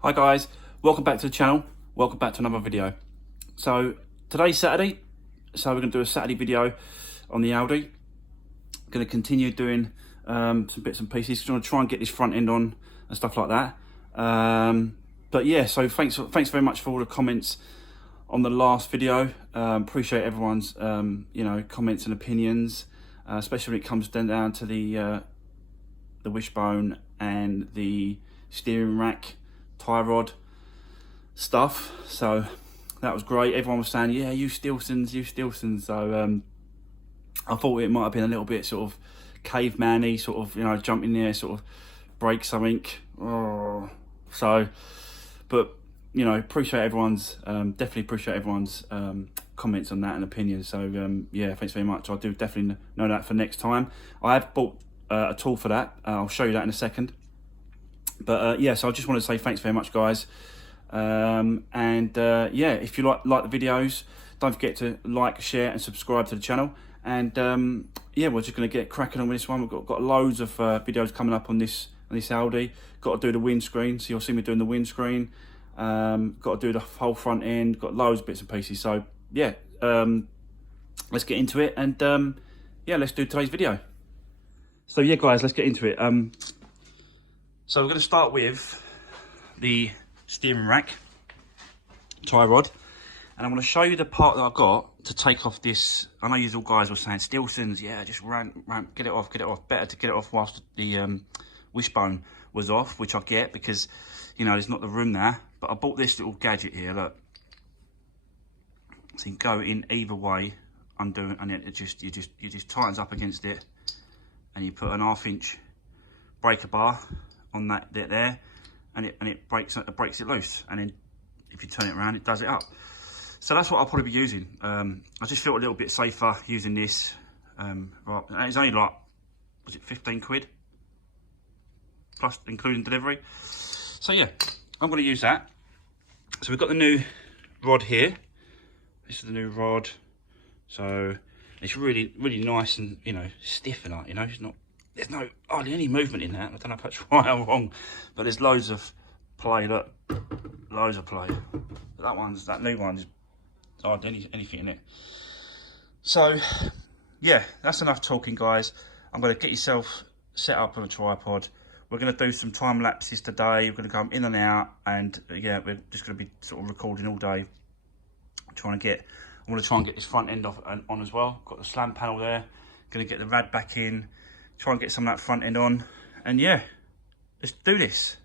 Hi guys, welcome back to the channel. Welcome back to another video. So today's Saturday, so we're going to do a Saturday video on the Audi. Going to continue doing some bits and pieces. Going to try and get this front end on and stuff like that. But yeah, so thanks very much for all the comments on the last video. Appreciate everyone's comments and opinions, especially when it comes down to the wishbone and the steering rack tie rod stuff. So that was great. Everyone was saying, yeah, use Stilsons. So I thought it might have been a little bit sort of caveman-y, sort of, jump in there, sort of break something. Oh. So, but appreciate everyone's definitely appreciate everyone's comments on that and opinions. So yeah, thanks very much. I do definitely know that for next time. I have bought a tool for that. I'll show you that in a second. But yeah, so I just want to say thanks very much, guys. Yeah, if you like the videos, don't forget to like, share and subscribe to the channel. And yeah, we're just going to get cracking on with this one. We've got loads of videos coming up on this Audi. Got to do the windscreen, so you'll see me doing the windscreen. Got to do the whole front end. Got loads of bits and pieces. So yeah, let's get into it. And yeah, let's do today's video. So yeah, guys, let's get into it. So we're going to start with the steering rack tie rod, and I'm going to show you the part that I've got to take off this. I know you all guys were saying Stilsons, yeah, just get it off. Better to get it off whilst the wishbone was off, which I get because there's not the room there. But I bought this little gadget here. Look, so you can go in either way, undo, and it just tightens up against it, and you put an 1/2 inch breaker bar on that there, and it breaks it loose, and then if you turn it around, it does it up. So that's what I'll probably be using. I just feel a little bit safer using this. Right, it's only like, was it 15 quid plus including delivery? So yeah, I'm going to use that. So we've got the new rod here. This is the new rod. So it's really nice and stiff and that. It's not. There's no hardly any movement in that. I don't know if that's right or wrong, but there's loads of play. Look, loads of play. But that new one's hardly anything in it. So yeah, that's enough talking, guys. I'm going to get yourself set up on a tripod. We're going to do some time lapses today. We're going to come in and out, and yeah, we're just going to be sort of recording all day. I want to try and get this front end off and on as well. Got the slam panel there. Going to get the rad back in. Try and get some of that front end on, and yeah, let's do this.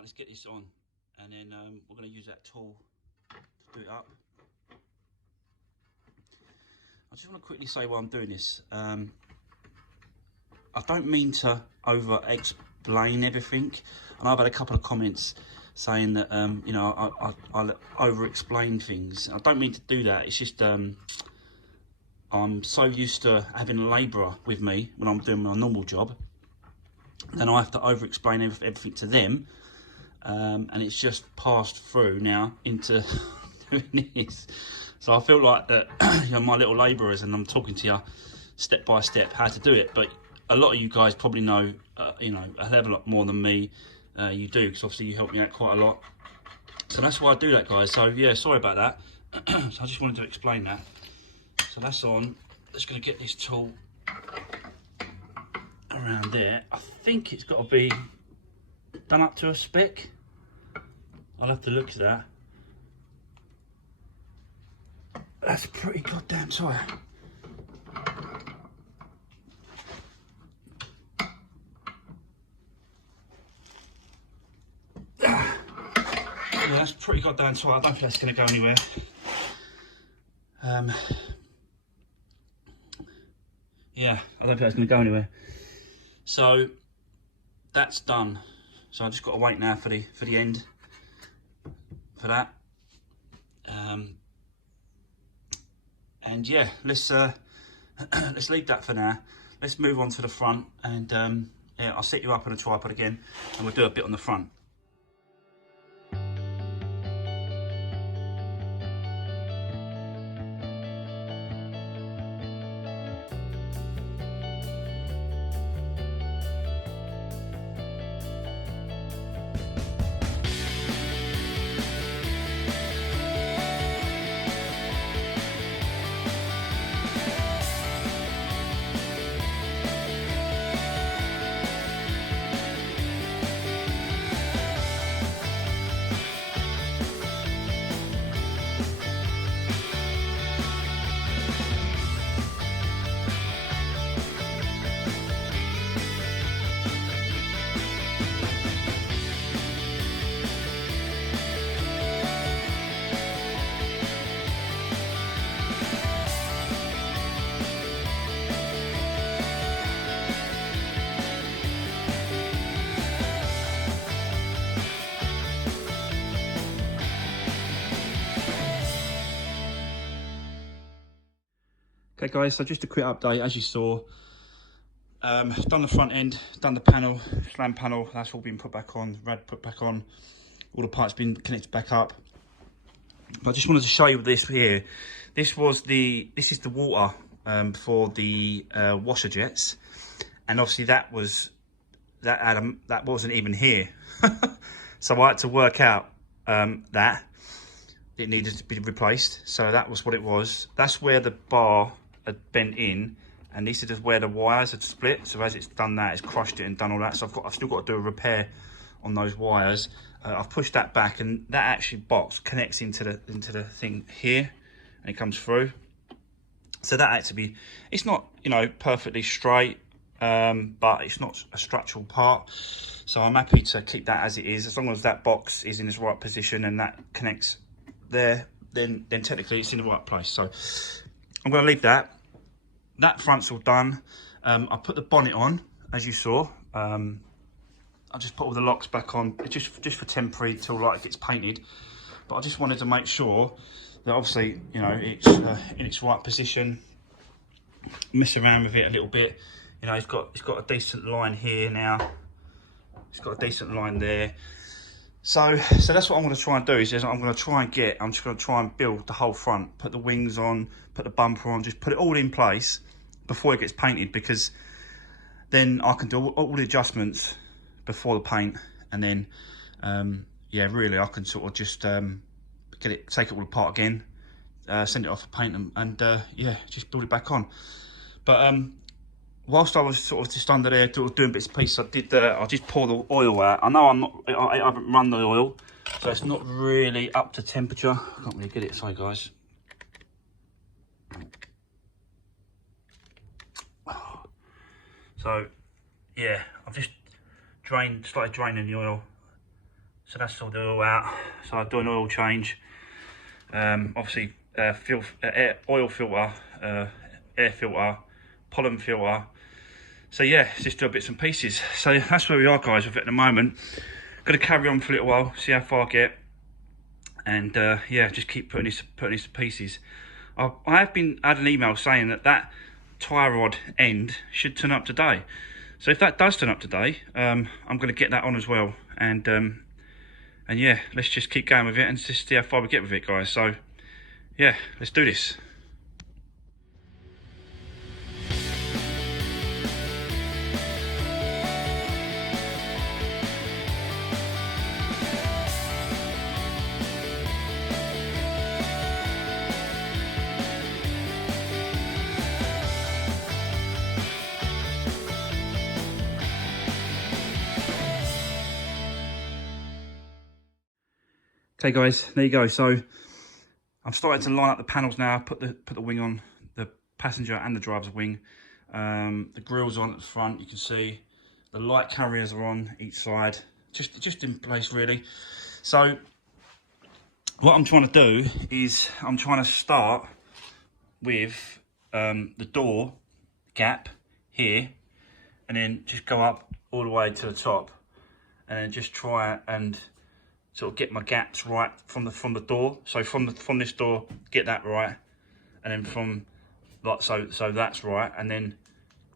Let's get this on, and then we're going to use that tool to do it up. I just want to quickly say why I'm doing this. I don't mean to over explain everything, and I've had a couple of comments saying that I over explain things. I don't mean to do that. It's just I'm so used to having a labourer with me when I'm doing my normal job, and I have to over explain everything to them. And it's just passed through now into doing this. So I feel like that my little labourers, and I'm talking to you step by step how to do it. But a lot of you guys probably know, a hell of a lot more than me. You do, because obviously you help me out quite a lot. So that's why I do that, guys. So yeah, sorry about that. So I just wanted to explain that. So that's on. Just going to get this tool around there. I think it's got to be done up to a spec. I'll have to look at that. That's pretty goddamn tight. Yeah, that's pretty goddamn tight. I don't think that's going to go anywhere. Yeah, I don't think that's going to go anywhere. So that's done. So I just got to wait now for the end, for that. And yeah, let's let's leave that for now. Let's move on to the front, and yeah, I'll set you up on a tripod again, and we'll do a bit on the front. Okay guys, so just a quick update. As you saw, done the front end, done the panel, slam panel, that's all been put back on, rad put back on, all the parts been connected back up. But I just wanted to show you this here. This is the water for the washer jets, and obviously that wasn't even here. So I had to work out that it needed to be replaced. So that was what it was. That's where the bar had bent in, and this is just where the wires had split. So as it's done that, it's crushed it and done all that. So I've still got to do a repair on those wires. I've pushed that back, and that actually box connects into the thing here, and it comes through. So that had to be, it's not, you know, perfectly straight, but it's not a structural part. So I'm happy to keep that as it is, as long as that box is in its right position and that connects there, then technically it's in the right place. So I'm going to leave that. That front's all done. I put the bonnet on, as you saw. I just put all the locks back on, just for temporary till like it gets painted. But I just wanted to make sure that obviously, you know, it's in its right position. Mess around with it a little bit. You know, it's got a decent line here now. It's got a decent line there. So that's what I'm going to try and do. Is I'm just going to try and build the whole front, put the wings on, put the bumper on, just put it all in place before it gets painted, because then I can do all the adjustments before the paint, and then yeah, really I can sort of just take it all apart again, send it off for paint, and yeah, just build it back on. But whilst I was sort of just under there doing bits and pieces, I just pour the oil out. I know I haven't run the oil, so it's not really up to temperature. I can't really get it, sorry guys. So yeah, I've just started draining the oil. So that's all the oil out. So I do an oil change. Obviously oil filter, air filter, pollen filter. So yeah, just do bits and pieces. So that's where we are, guys, with it at the moment. Gonna carry on for a little while, see how far I get, and yeah, just keep putting this to pieces. I have had an email saying that tie rod end should turn up today. So if that does turn up today, I'm gonna get that on as well, and yeah, let's just keep going with it and just see how far we get with it, guys. So yeah, let's do this. Okay guys, there you go. So I've started to line up the panels now, put the wing on, the passenger and the driver's wing. The grill's on at the front, you can see. The light carriers are on each side, just in place really. So what I'm trying to do is I'm trying to start with the door gap here, and then just go up all the way to the top, and then just try and sort of get my gaps right from the door. So from this door, get that right, and then from like so that's right, and then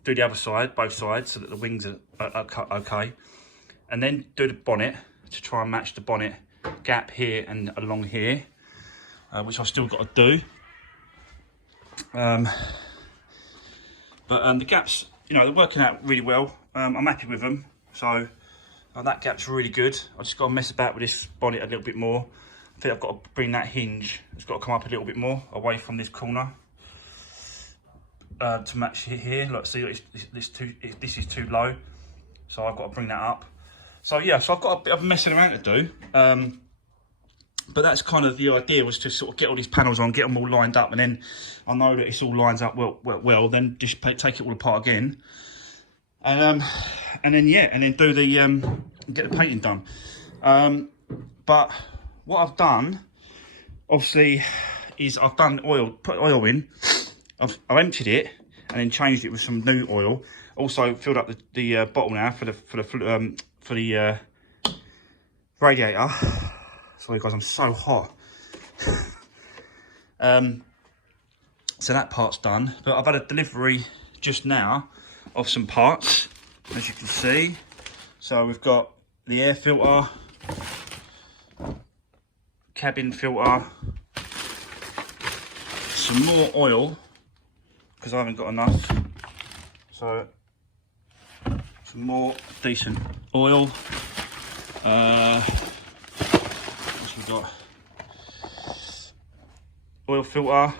do the other side, both sides, so that the wings are okay, and then do the bonnet to try and match the bonnet gap here and along here, which I've still got to do. But the gaps, you know, they're working out really well. I'm happy with them. So that gap's really good. I've just got to mess about with this bonnet a little bit more. I think I've got to bring that hinge, it's got to come up a little bit more away from this corner to match here. Look, see, this is too low, so I've got to bring that up. So yeah, so I've got a bit of messing around to do. But that's kind of the idea, was to sort of get all these panels on, get them all lined up, and then I know that it's all lines up well, then just take it all apart again. And then yeah, and then do the get the painting done. But what I've done, obviously, is I've done oil, put oil in. I've emptied it and then changed it with some new oil. Also filled up the bottle now for the radiator. Sorry guys, I'm so hot. So that part's done, but I've had a delivery just now of some parts, as you can see. So we've got the air filter, cabin filter, some more oil, because I haven't got enough. So some more decent oil. We've got oil filter,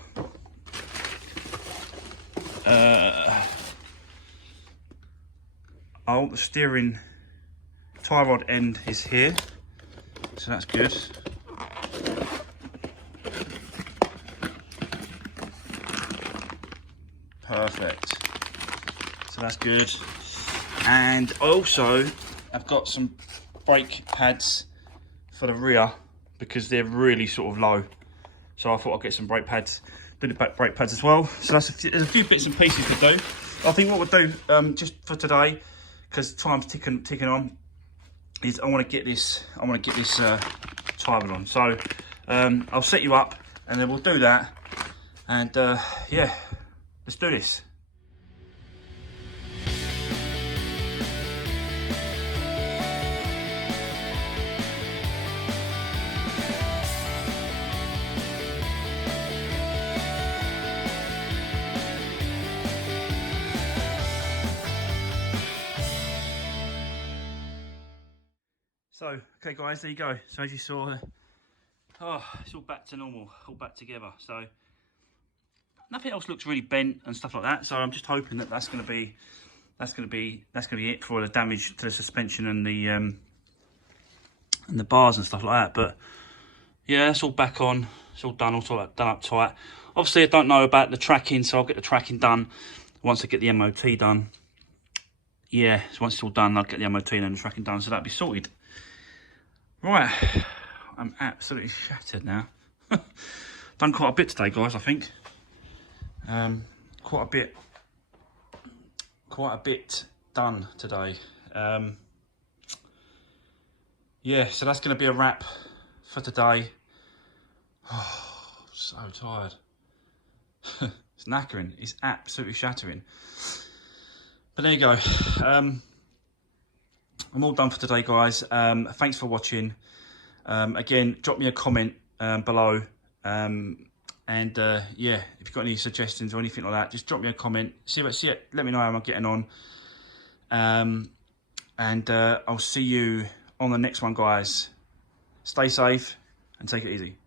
the steering tie rod end is here, so that's good. Perfect, so that's good. And also I've got some brake pads for the rear, because they're really sort of low, so I thought I'd get some brake pads, do the back brake pads as well. So there's a few bits and pieces to do. I think what we'll do just for today, because time's ticking on, is I want to get this tie rod on. So I'll set you up and then we'll do that, and yeah, let's do this. So, okay guys, there you go. So as you saw, it's all back to normal, all back together. So nothing else looks really bent and stuff like that. So I'm just hoping that that's going to be it for the damage to the suspension and the bars and stuff like that. But yeah, it's all back on. It's all done, done up tight. Obviously, I don't know about the tracking, so I'll get the tracking done once I get the MOT done. Yeah, so once it's all done, I'll get the MOT and the tracking done, so that'll be sorted. Right, I'm absolutely shattered now. Done quite a bit today, guys, I think. Quite a bit done today. Yeah, so that's going to be a wrap for today. Oh, so tired. It's knackering. It's absolutely shattering. But there you go. I'm all done for today, guys. Thanks for watching. Again, drop me a comment below. And yeah, if you've got any suggestions or anything like that, just drop me a comment. Let me know how I'm getting on. And I'll see you on the next one, guys. Stay safe and take it easy.